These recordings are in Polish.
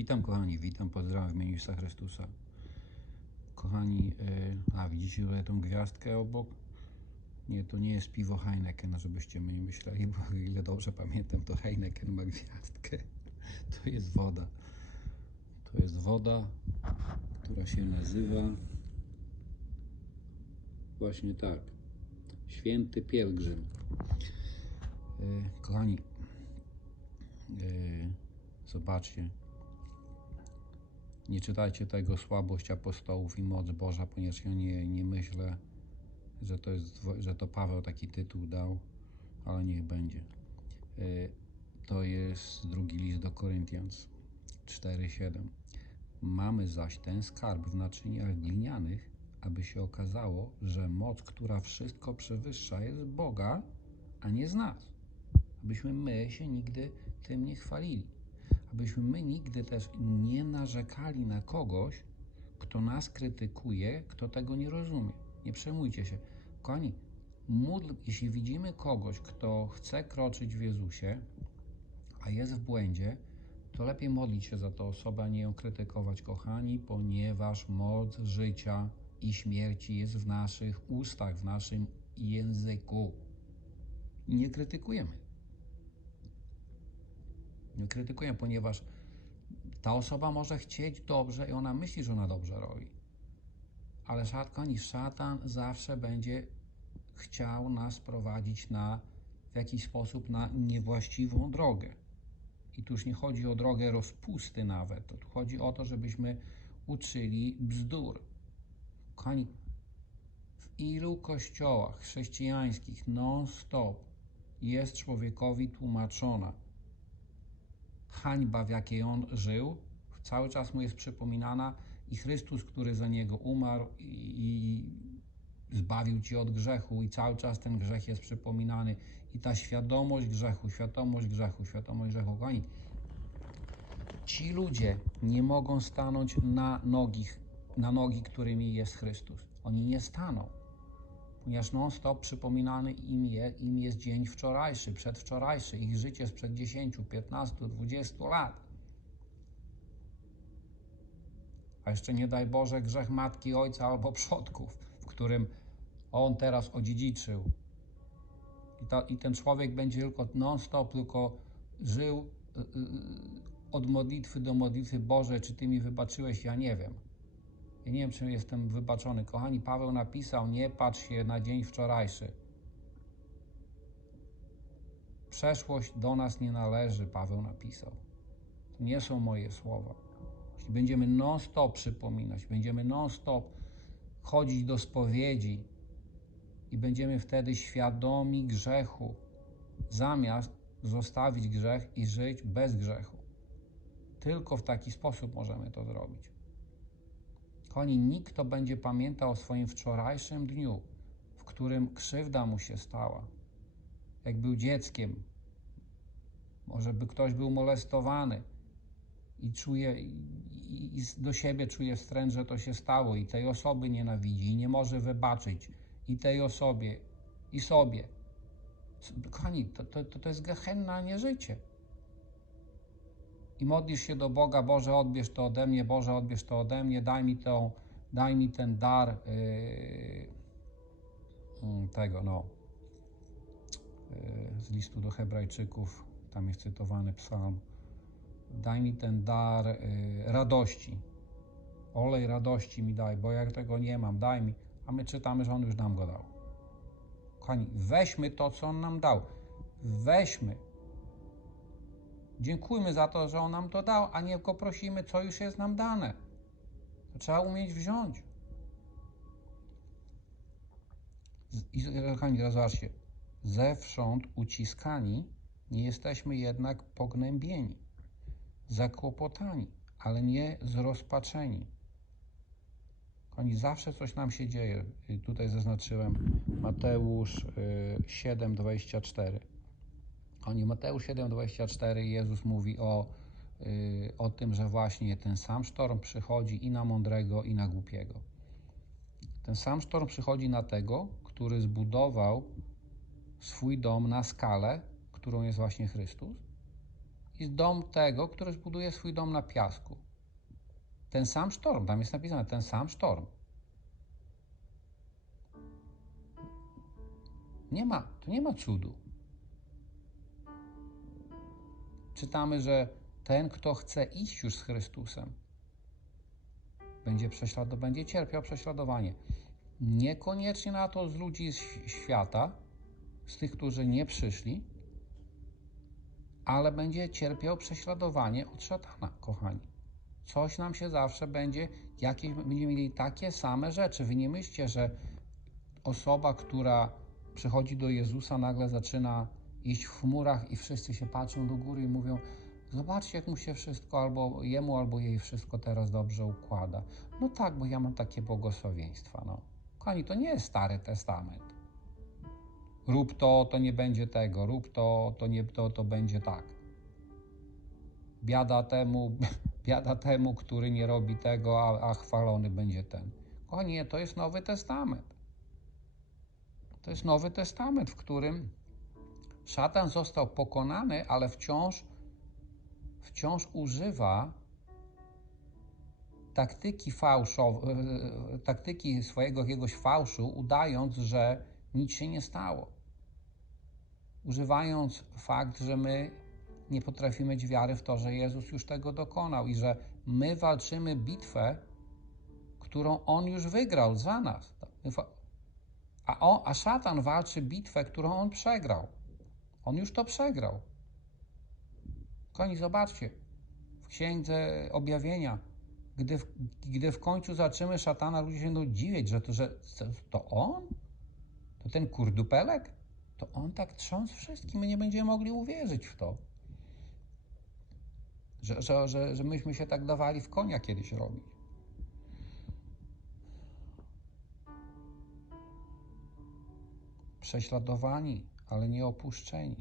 Witam kochani, witam, pozdrawiam w imieniu Jezusa Chrystusa. Kochani, yy, a widzicie tutaj tą gwiazdkę obok? Nie, to nie jest piwo Heineken, żebyście mnie nie myśleli, bo o ile dobrze pamiętam, to Heineken ma gwiazdkę. To jest woda. To jest woda, która się nazywa właśnie tak. Święty Pielgrzym. Yy, kochani, yy, zobaczcie. Nie czytajcie tego słabość apostołów i moc Boża, ponieważ ja nie, nie myślę, że to, jest, że to Paweł taki tytuł dał, ale niech będzie. Yy, To jest drugi list do Koryntians 4:7. Mamy zaś ten skarb w naczyniach glinianych, aby się okazało, że moc, która wszystko przewyższa, jest Boga, a nie z nas. Abyśmy my się nigdy tym nie chwalili. Abyśmy my nigdy też nie narzekali na kogoś, kto nas krytykuje, kto tego nie rozumie. Nie przejmujcie się. Kochani, módl, jeśli widzimy kogoś, kto chce kroczyć w Jezusie, a jest w błędzie, to lepiej modlić się za tę osobę, a nie ją krytykować, kochani, ponieważ moc życia i śmierci jest w naszych ustach, w naszym języku. Nie krytykujemy. Nie krytykujemy, ponieważ ta osoba może chcieć dobrze i ona myśli, że ona dobrze robi. Ale szatan, szatan zawsze będzie chciał nas prowadzić na, w jakiś sposób na niewłaściwą drogę. I tu już nie chodzi o drogę rozpusty nawet. Tu chodzi o to, żebyśmy uczyli bzdur. Kochani, w ilu kościołach chrześcijańskich non-stop jest człowiekowi tłumaczona hańba, w jakiej on żył, cały czas mu jest przypominana i Chrystus, który za niego umarł i, zbawił cię od grzechu. I cały czas ten grzech jest przypominany. I ta świadomość grzechu, świadomość grzechu, świadomość grzechu, kochani, ci ludzie nie mogą stanąć na nogi, na nogi, którymi jest Chrystus. Oni nie staną, ponieważ non-stop przypominany im, je, im jest dzień wczorajszy, przedwczorajszy, ich życie sprzed 10, 15, 20 lat. A jeszcze nie daj Boże grzech matki, ojca albo przodków, w którym on teraz odziedziczył. I, ta, I ten człowiek będzie tylko non-stop, tylko żył y, y, od modlitwy do modlitwy. Boże, czy Ty mi wybaczyłeś? Ja nie wiem. Ja nie wiem, czy jestem wybaczony. Kochani, Paweł napisał, nie patrz się na dzień wczorajszy. Przeszłość do nas nie należy, Paweł napisał. To nie są moje słowa. Jeśli będziemy non-stop przypominać, będziemy non-stop chodzić do spowiedzi i będziemy wtedy świadomi grzechu, zamiast zostawić grzech i żyć bez grzechu. Tylko w taki sposób możemy to zrobić. Koni, nikt to będzie pamiętał o swoim wczorajszym dniu, w którym krzywda mu się stała. Jak był dzieckiem, może by ktoś był molestowany i czuje, i, i do siebie czuje wstręt, że to się stało i tej osoby nienawidzi i nie może wybaczyć i tej osobie, i sobie. Kochani, to, to, to jest gehenna, a nie życie. I modlisz się do Boga, Boże, odbierz to ode mnie, Boże, odbierz to ode mnie, daj mi, tą, daj mi ten dar yy, tego, no, yy, z listu do Hebrajczyków, tam jest cytowany psalm. Daj mi ten dar yy, radości. Olej radości mi daj, bo jak tego nie mam, daj mi a my czytamy, że On już nam go dał. Kochani, weźmy to, co On nam dał. Weźmy. Dziękujmy za to, że On nam to dał, a nie go prosimy, co już jest nam dane. To trzeba umieć wziąć. I kochani, zobaczcie. Zewsząd uciskani, nie jesteśmy jednak pognębieni, zakłopotani, ale nie zrozpaczeni oni zawsze coś nam się dzieje. I tutaj zaznaczyłem Mateusz 7:24. Oni Mateusz 7:24 Jezus mówi o, o tym, że właśnie ten sam sztorm przychodzi i na mądrego, i na głupiego. Ten sam sztorm przychodzi na tego, który zbudował swój dom na skalę, którą jest właśnie Chrystus. jest dom tego, który zbuduje swój dom na piasku. Ten sam sztorm, tam jest napisane, ten sam sztorm. Nie ma, to nie ma cudu. Czytamy, że ten, kto chce iść już z Chrystusem, będzie, prześlad- będzie cierpiał prześladowanie. Niekoniecznie na to z ludzi z świata, z tych, którzy nie przyszli, ale będzie cierpiał prześladowanie od szatana, kochani. Coś nam się zawsze będzie, jakieś będziemy mieli takie same rzeczy. Wy nie myślcie, że osoba, która przychodzi do Jezusa, nagle zaczyna iść w chmurach i wszyscy się patrzą do góry i mówią: Zobaczcie, jak mu się wszystko, albo jemu, albo jej wszystko teraz dobrze układa. No tak, bo ja mam takie błogosławieństwa. No. Kochani, to nie jest Stary Testament. Rób to, to nie będzie tego, rób to, to nie to, to będzie tak. Biada temu, biada temu, który nie robi tego, a, a chwalony będzie ten. Kochani, to jest Nowy Testament. To jest Nowy Testament, w którym szatan został pokonany, ale wciąż, wciąż używa taktyki fałszowej, taktyki swojego jakiegoś fałszu, udając, że nic się nie stało. Używając fakt, że my nie potrafimy mieć wiary w to, że Jezus już tego dokonał i że my walczymy bitwę, którą On już wygrał za nas. A, on, a szatan walczy bitwę, którą on przegrał. On już to przegrał. Koni, zobaczcie, w księdze objawienia, gdy w, gdy w końcu zaczymy szatana, ludzie się będą dziwić, że to, że to on? To ten kurdupelek? To on tak trząsł wszystkim, my nie będziemy mogli uwierzyć w to. Że, że, że, że myśmy się tak dawali w konia kiedyś robić. Prześladowani, ale nie opuszczeni.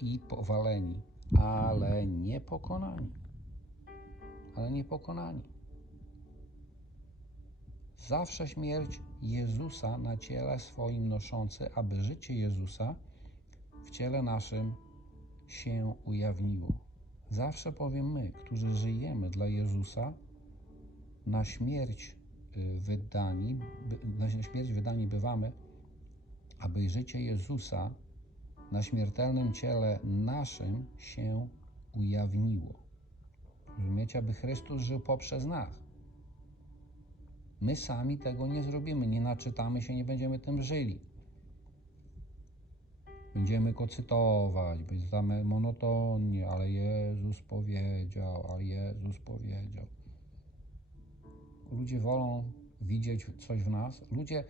I powaleni, ale nie pokonani. Ale nie pokonani. Zawsze śmierć Jezusa na ciele swoim noszący, aby życie Jezusa w ciele naszym się ujawniło. Zawsze powiem my, którzy żyjemy dla Jezusa, na śmierć wydani, na śmierć wydani bywamy, aby życie Jezusa na śmiertelnym ciele naszym się ujawniło. Rozumiecie, aby Chrystus żył poprzez nas. My sami tego nie zrobimy, nie naczytamy się, nie będziemy tym żyli. Będziemy go cytować, będzie monotonnie, ale Jezus powiedział, ale Jezus powiedział. Ludzie wolą widzieć coś w nas. Ludzie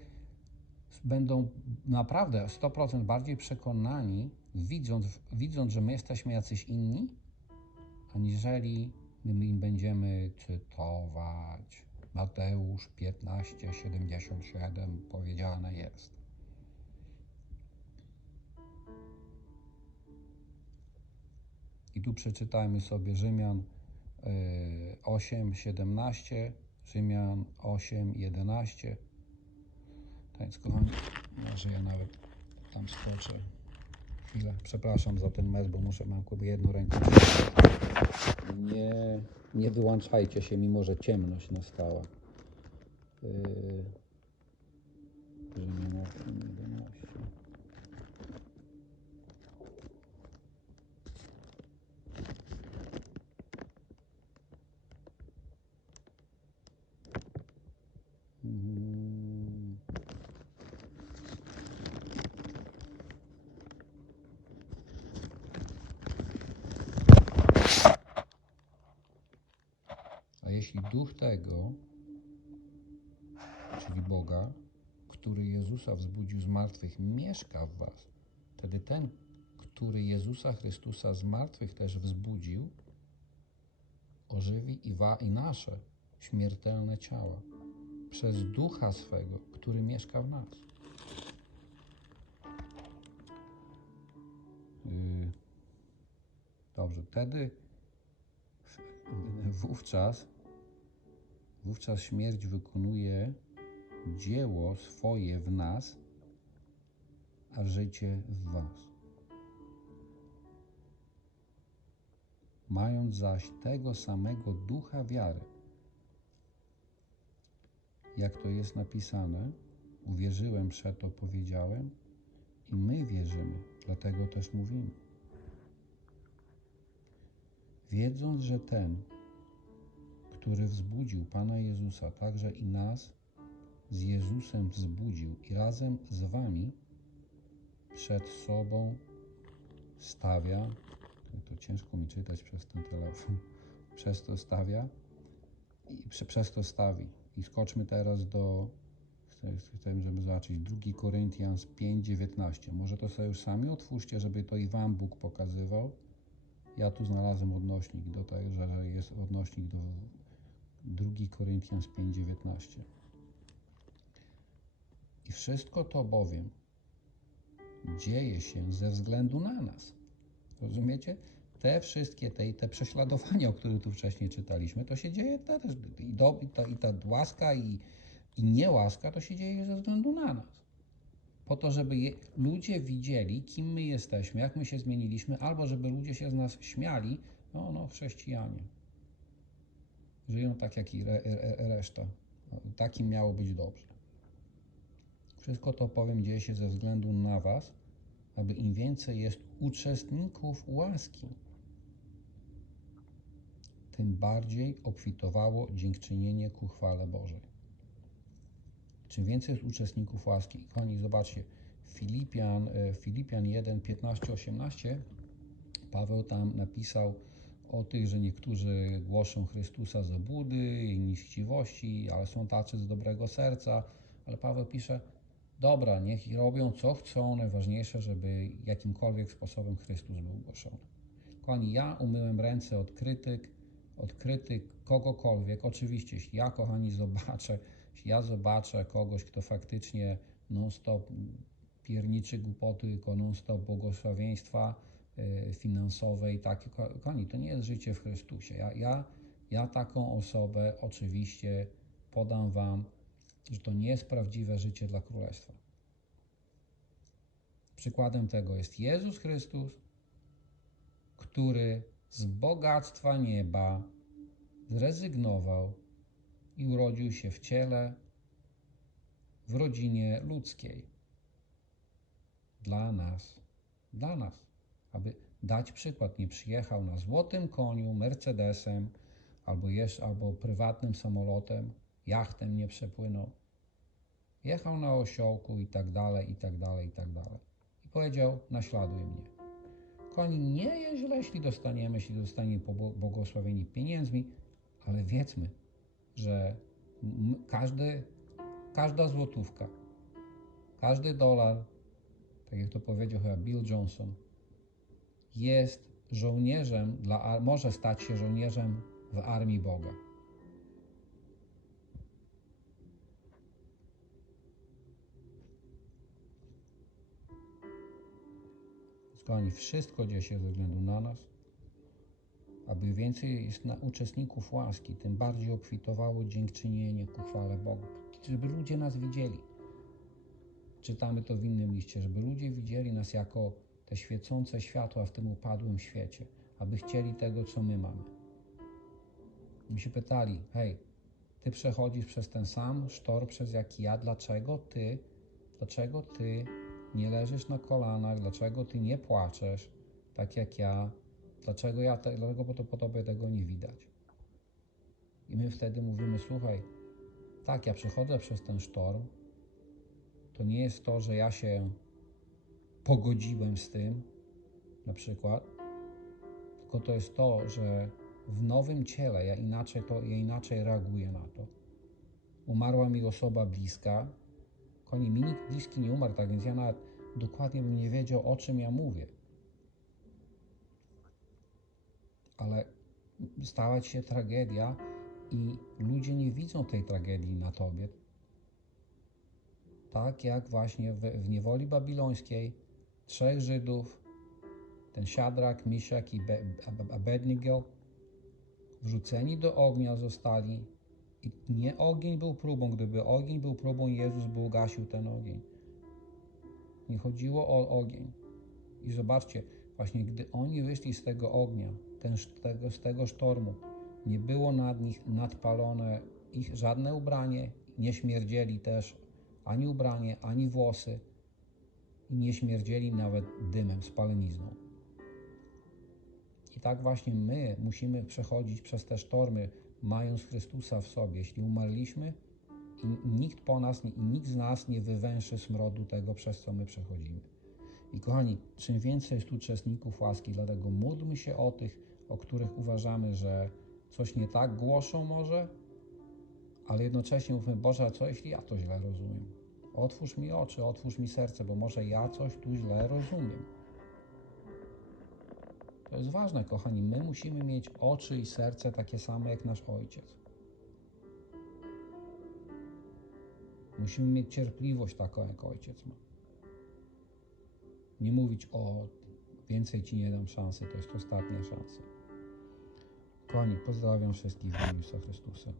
będą naprawdę 100% bardziej przekonani, widząc, widząc, że my jesteśmy jacyś inni, aniżeli my im będziemy cytować. Mateusz 15, 77 powiedziane jest. I tu przeczytajmy sobie Rzymian 8, 17, Rzymian 8, 11. Tak więc, kochani, może ja nawet tam skoczę. Chwilę, przepraszam za ten mes, bo muszę, mam jedną ręką. Nie, nie wyłączajcie się, mimo że ciemność nastała. Yy, 8, 11. Mm. A jeśli duch tego, czyli Boga, który Jezusa wzbudził z martwych, mieszka w Was, wtedy ten, który Jezusa Chrystusa z martwych też wzbudził, ożywi i, wa, i nasze śmiertelne ciała przez ducha swego, który mieszka w nas. Yy, Dobrze, wtedy wówczas wówczas śmierć wykonuje dzieło swoje w nas, a życie w was. mając zaś tego samego ducha wiary. Jak to jest napisane, uwierzyłem, przeto powiedziałem i my wierzymy, dlatego też mówimy. Wiedząc, że ten, który wzbudził Pana Jezusa, także i nas z Jezusem wzbudził i razem z Wami przed sobą stawia, to ciężko mi czytać przez ten telefon, przez to stawia i prze, przez to stawi. I skoczmy teraz do, chcę, żeby zobaczyć, 2 Koryntians 5:19. Może to sobie już sami otwórzcie, żeby to i Wam Bóg pokazywał. Ja tu znalazłem odnośnik do tego, że jest odnośnik do 2 Koryntians 5:19. I wszystko to bowiem dzieje się ze względu na nas. Rozumiecie? Te wszystkie te, te prześladowania, o których tu wcześniej czytaliśmy, to się dzieje też. I, do, i, ta, i ta łaska, i, i niełaska, to się dzieje ze względu na nas. Po to, żeby je, ludzie widzieli, kim my jesteśmy, jak my się zmieniliśmy, albo żeby ludzie się z nas śmiali, no, no, chrześcijanie. Żyją tak, jak i re, re, reszta. Takim miało być dobrze. Wszystko to powiem dzieje się ze względu na Was, aby im więcej jest uczestników łaski, tym bardziej obfitowało dziękczynienie ku chwale Bożej. Czym więcej jest uczestników łaski, kochani, zobaczcie, Filipian, e, Filipian 1, 15, 18, Paweł tam napisał o tych, że niektórzy głoszą Chrystusa z obłudy, inni z chciwości, ale są tacy z dobrego serca, ale Paweł pisze, Dobra, niech robią co chcą, najważniejsze, żeby jakimkolwiek sposobem Chrystus był głoszony. Kochani, ja umyłem ręce od krytyk, od krytyk kogokolwiek. Oczywiście, jeśli ja, kochani, zobaczę, jeśli ja zobaczę kogoś, kto faktycznie non-stop pierniczy głupoty, tylko non-stop błogosławieństwa y, finansowe i takie, kochani, to nie jest życie w Chrystusie. Ja, ja, ja taką osobę oczywiście podam Wam że to nie jest prawdziwe życie dla Królestwa. Przykładem tego jest Jezus Chrystus, który z bogactwa nieba zrezygnował i urodził się w ciele, w rodzinie ludzkiej. Dla nas, dla nas, aby dać przykład. Nie przyjechał na złotym koniu, Mercedesem albo, jeszcze, albo prywatnym samolotem, jachtem nie przepłynął. Jechał na osiołku i tak dalej, i tak dalej, i tak dalej. I powiedział, naśladuj mnie. Koni nie jest źle, jeśli dostaniemy, jeśli dostaniemy błogosławieni pieniędzmi, ale wiedzmy, że każdy, każda złotówka, każdy dolar, tak jak to powiedział chyba Bill Johnson, jest żołnierzem, dla, może stać się żołnierzem w armii Boga. Kochani, wszystko dzieje się ze względu na nas. Aby więcej jest na uczestników łaski, tym bardziej obfitowało dziękczynienie ku chwale Bogu. Żeby ludzie nas widzieli. Czytamy to w innym liście, żeby ludzie widzieli nas jako te świecące światła w tym upadłym świecie, aby chcieli tego, co my mamy. My się pytali, hej, ty przechodzisz przez ten sam sztor, przez jaki ja, dlaczego ty, dlaczego ty nie leżysz na kolanach, dlaczego ty nie płaczesz, tak jak ja, dlaczego ja, te, dlaczego po, to, po tobie tego nie widać. I my wtedy mówimy, słuchaj, tak, ja przechodzę przez ten sztorm, to nie jest to, że ja się pogodziłem z tym, na przykład, tylko to jest to, że w nowym ciele ja inaczej, to, ja inaczej reaguję na to. Umarła mi osoba bliska, Koni, mi nikt bliski nie umarł, tak więc ja nawet dokładnie bym nie wiedział, o czym ja mówię. Ale stała się tragedia i ludzie nie widzą tej tragedii na tobie. Tak jak właśnie w, w niewoli babilońskiej trzech Żydów, ten Siadrak, Miszak i Abednego, wrzuceni do ognia zostali i nie ogień był próbą. Gdyby ogień był próbą, Jezus by ugasił ten ogień. Nie chodziło o ogień. I zobaczcie, właśnie gdy oni wyszli z tego ognia, ten, tego, z tego sztormu. Nie było nad nich nadpalone ich żadne ubranie, nie śmierdzieli też ani ubranie, ani włosy i nie śmierdzieli nawet dymem, spalenizną. I tak właśnie my musimy przechodzić przez te sztormy, mając Chrystusa w sobie. Jeśli umarliśmy, i nikt po nas i nikt z nas nie wywęszy smrodu tego, przez co my przechodzimy. I kochani, czym więcej jest uczestników łaski, dlatego módlmy się o tych, o których uważamy, że coś nie tak głoszą może, ale jednocześnie mówmy, Boże, a co jeśli ja to źle rozumiem? Otwórz mi oczy, otwórz mi serce, bo może ja coś tu źle rozumiem. To jest ważne, kochani. My musimy mieć oczy i serce takie same jak nasz ojciec. Musimy mieć cierpliwość taką, jak ojciec ma. Nie mówić o więcej ci nie dam szansy, to jest ostatnia szansa. Kochani, pozdrawiam wszystkich w imieniu Chrystusa.